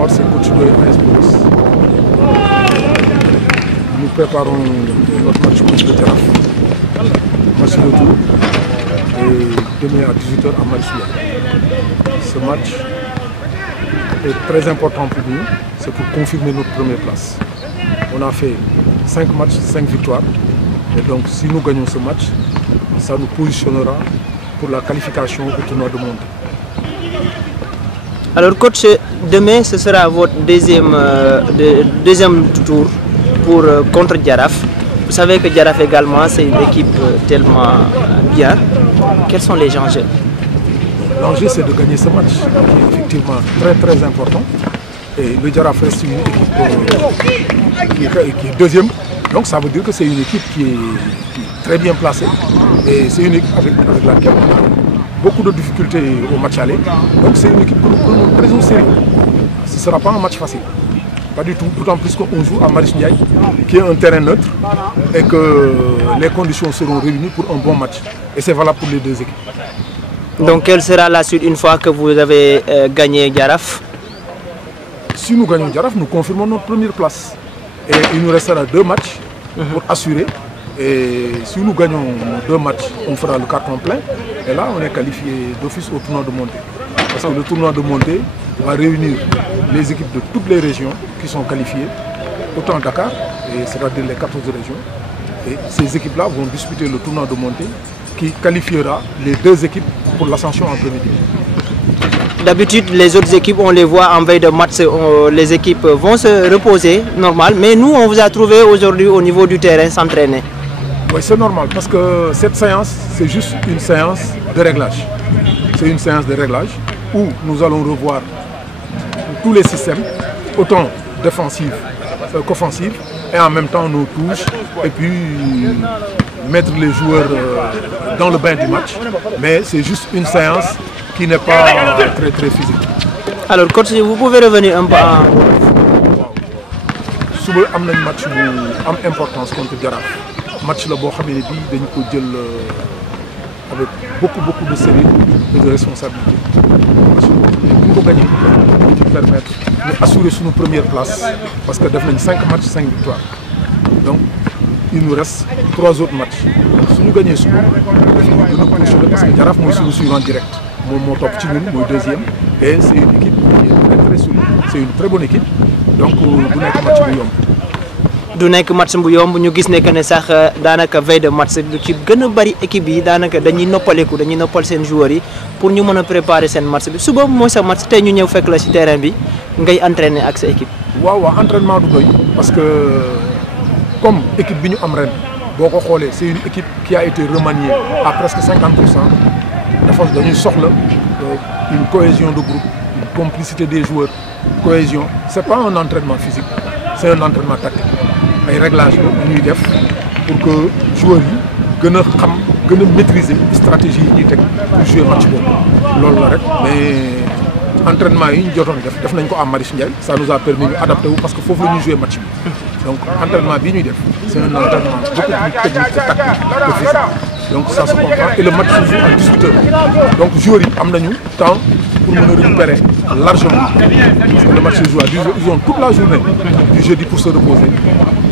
soir, c'est coach de AS Police. Nous préparons notre match contre le Jaraaf. Match retour. Et demain à 18h à Marichou. Ce match est très important pour nous. C'est pour confirmer notre première place. On a fait 5 matchs, 5 victoires. Et donc, si nous gagnons ce match, ça nous positionnera pour la qualification au tournoi du monde. Alors, coach, demain, ce sera votre deuxième tour contre Jaraaf. Vous savez que Jaraaf également, c'est une équipe tellement bien. Quels sont les enjeux? L'enjeu, c'est de gagner ce match, qui est effectivement très important. Et le Jaraaf reste une équipe qui est deuxième. Donc ça veut dire que c'est une équipe qui est très bien placée. Et c'est une équipe avec laquelle on a beaucoup de difficultés au match aller. Donc c'est une équipe que nous prenons très au sérieux. Ce ne sera pas un match facile. Pas du tout, d'autant plus qu'on joue à Marichou Ndiaye, qui est un terrain neutre, et que les conditions seront réunies pour un bon match. Et c'est valable pour les deux équipes. Donc quelle sera la suite une fois que vous avez gagné Jaraaf? Si nous gagnons Jaraaf, nous confirmons notre première place. Et il nous restera 2 matchs pour assurer. Et si nous gagnons 2 matchs, on fera le carton plein. Et là, on est qualifié d'office au tournoi de montée. Parce que le tournoi de montée va réunir les équipes de toutes les régions qui sont qualifiées, autant Dakar, c'est-à-dire les 14 régions. Et ces équipes-là vont disputer le tournoi de montée qui qualifiera les 2 équipes pour l'ascension en première division. D'habitude, les autres équipes, on les voit en veille de match, les équipes vont se reposer, normal. Mais nous, on vous a trouvé aujourd'hui au niveau du terrain s'entraîner. Oui, c'est normal parce que cette séance, c'est juste une séance de réglage. C'est une séance de réglage où nous allons revoir tous les systèmes, autant défensifs qu'offensifs, et en même temps nos touches, et puis mettre les joueurs dans le bain du match. Mais c'est juste une séance qui n'est pas très physique. Alors, coach, vous pouvez revenir un peu en... Suba am nañ match bu am importance contre Jaraaf. Match la boo xamee ne bii dañ ko jël avec beaucoup de sérieux et de responsabilité. Match bu ñu ko gagné ñu ci permettre ñu assurer suñu première place parce que def nañ 5 matchs 5 victoires. Donc il nous reste 3 autres matchs. Si nous gagnons suba daf ñu gën a positionné parce que Jaraaf mooy suñu suivant direct. Moom moo topp ci ñun mooy deuxième et c'est une équipe qui est très solide. C'est une très bonne équipe. Donc du nekk match bu yomb. du nekk match bu yomb ñu gis ne que ne sax daanaka veille de match lu ci gën a bari équipe yi daanaka dañuy noppaleku dañuy noppal seen joueurs yi pour ñu mën a préparer seen match bi suba mooy sa match tey ñu ñëw fekk la ci terrain bi ngay entraîner ak sa équipe. waaw entraînement du doy parce que comme équipe bi ñu am ren boo ko xoolee c'est une équipe qui a été remaniée à presque 50%. dafa dañuy soxla une cohésion de groupe, une complicité des joueurs, cohésion. C'est pas un entraînement physique, c'est un entraînement tactique. Ay réglages la ñuy def pour que joueurs yi gën a xam gën a maîtriser stratégie yi ñuy teg pour jouer match boobu loolu la rek mais entraînement yi ñu jotoon def nañ ko à Marichou Ndiaye. Ça nous a permis ñu adapté wu parce que foofu la ñuy jouer match bi donc entraînement bii ñuy def c'est un entraînement beaucoup plus technique que tactique que physique. Donc ça se comprend et le match se joue à 18h. Donc les joueurs ont le temps pour nous récupérer largement. Parce que le match se joue à 18h. Ils ont toute la journée du jeudi pour se reposer.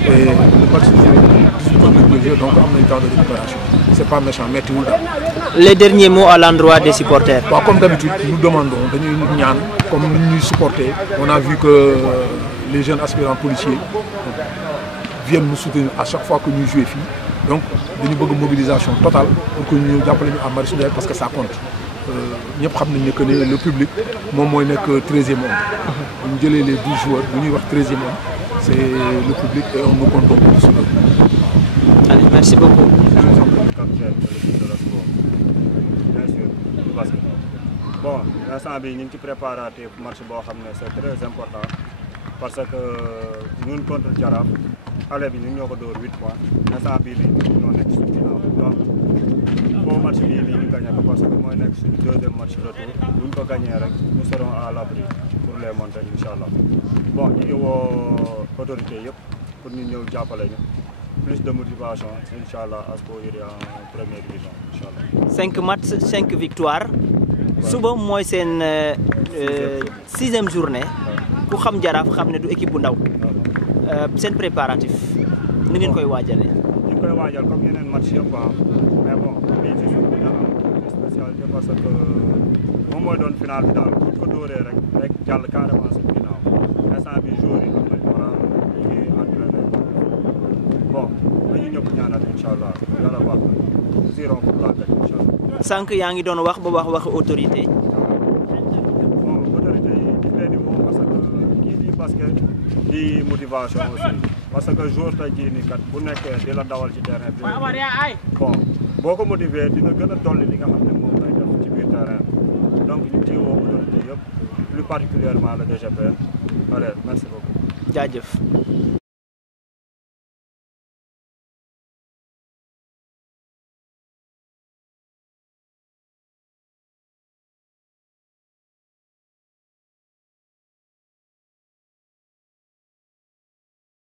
Et le match se joue à 18h, donc on a le temps de récupération. C'est pas méchant, mais tout le temps. Les derniers mots à l'endroit des supporters. Bon, comme d'habitude, nous demandons, comme nous nous supporter. On a vu que les jeunes aspirants policiers viennent nous soutenir à chaque fois que nous jouons filles. Donc, nous avons une mobilisation totale pour que nous appelions à Marichou Ndiaye parce que ça compte. Nous savons que le public est le 13e homme. Nous avons les 12 joueurs, nous avons le 13e homme. C'est le public et on nous compte beaucoup sur eux. Allez, merci beaucoup. Bon, l'instant nous sommes préparés pour match c'est très important parce que nous contre Jaraaf. Allez, nous avons 8 points. Nous avons donc, pour match bi ñu gagné parce que mooy nekk suñu deuxième match retour bu ñu ko gagné rek nous serons à l'abri pour les montées inchallah. Bon ñu ngi woo autorités yëpp pour ñu ñëw jàppale ñu plus de motivation inchallah à ce qu'on ira en première division inchallah. 5 matchs 5 victoires. Suba mooy seen 6e journée. ku xam Jaraaf xam ne du équipe bu ndaw seen préparatif ni ngeen koy waajalee. ñu koy waajal comme yeneen match yëpp mais bon bii ci suuf dina am spécialité parce que moom mooy doon final bi daal bu ñu ko dóoree rek jàll carrément suñu ginnaaw instant bi joueurs yi am nañ moral ñu ngi entraîné bon dañu ñëpp ñaanal incha allah yàlla baax na nous irons pour la gagne incha allah. sànq yaa ngi doon wax ba wax autorité. bon autorité yi ñu leen di woo parce que kii di basket di motivation aussi parce que jour tey jii nii kat bu nekkee di la dawal ci terrain bi bon boo ko motiver dina gën a dolli li nga xam ne moom lay def ci biir terrain donc ñu ngi ciy woo autorité yëpp plus particulièrement le DGPN. Allez, merci beaucoup. jaajëf.